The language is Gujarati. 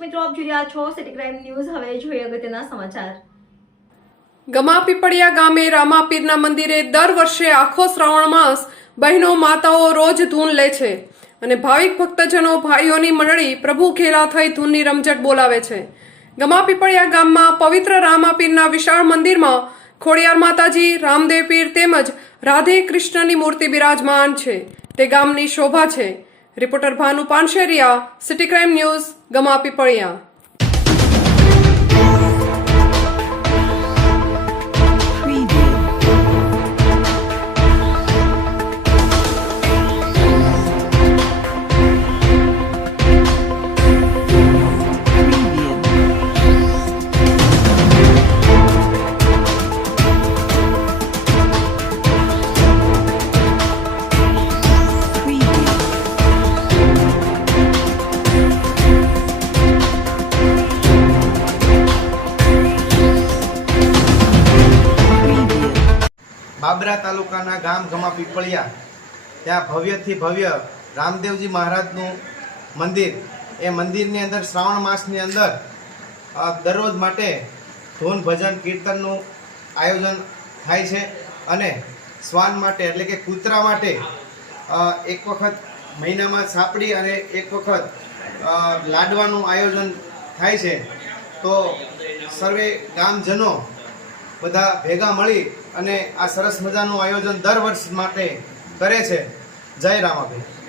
મિત્રો, આપ જોઈ રહ્યા છો સિટી ક્રાઇમ ન્યૂઝ હવે જોઈએ અગત્યના સમાચાર. ગમા પીપળિયા ગામે રામાપીરના મંદિરે દર વર્ષે આખો શ્રાવણ માસ બહેનો, માતાઓ રોજ ધૂન લે છે અને ભાવિક ભક્તજનો, ભાઈઓની મંડળી પ્રભુ ખેલા થઈ ધૂનની રમઝટ બોલાવે છે. ગમા પીપળિયા ગામમાં પવિત્ર રામાપીરના વિશાળ મંદિરમાં ખોડિયાર માતાજી, રામદેવ પીર તેમજ રાધે કૃષ્ણની મૂર્તિ બિરાજમાન છે. તે ગામની શોભા છે. Reporter Bhanu Pansheriya city crime news Gama Pipaliya. Babra તાલુકાના ગામ ગમા પીપળિયા, ત્યાં ભવ્યથી ભવ્ય રામદેવજી મહારાજનું મંદિર. એ મંદિરની અંદર શ્રાવણ માસની અંદર દરરોજ માટે ધૂન ભજન કીર્તનનું આયોજન થાય છે અને શ્વાન માટે એટલે કે કૂતરા માટે એક વખત મહિનામાં સાપડી અને એક વખત લાડવાનું આયોજન થાય છે. તો સર્વે ગામજનો બધા ભેગા મળી અને આ સરસ મજાનું આયોજન દર વર્ષ માટે કરે છે. જય રામાભાઈ.